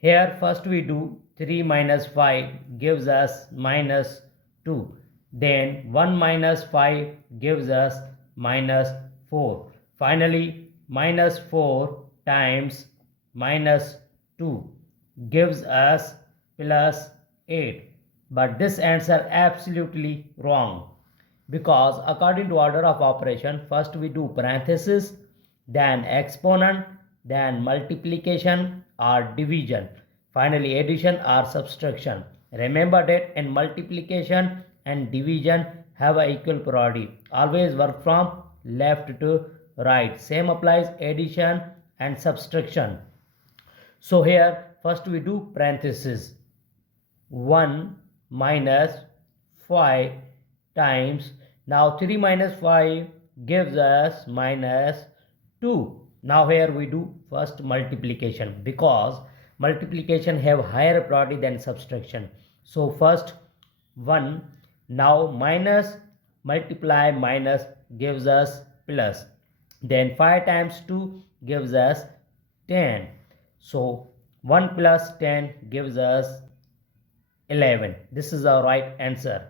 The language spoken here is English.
Here first we do 3 minus 5 gives us minus 2. Then 1 minus 5 gives us minus 4. Finally minus 4 times minus 2 gives us plus 8. But this answer absolutely wrong, because according to order of operation first we do parenthesis, then exponent, then multiplication or division, finally addition or subtraction. Remember that in multiplication and division have a equal priority. Always work from left to right. Same applies addition and subtraction. So here first we do parenthesis. 1 minus 5 times, now 3 minus 5 gives us minus 2. Now here we do first multiplication, because multiplication have higher priority than subtraction. So first 1, now minus multiply minus gives us plus, then 5 times 2 gives us 10. So 1 plus 10 gives us 11. This is our right answer.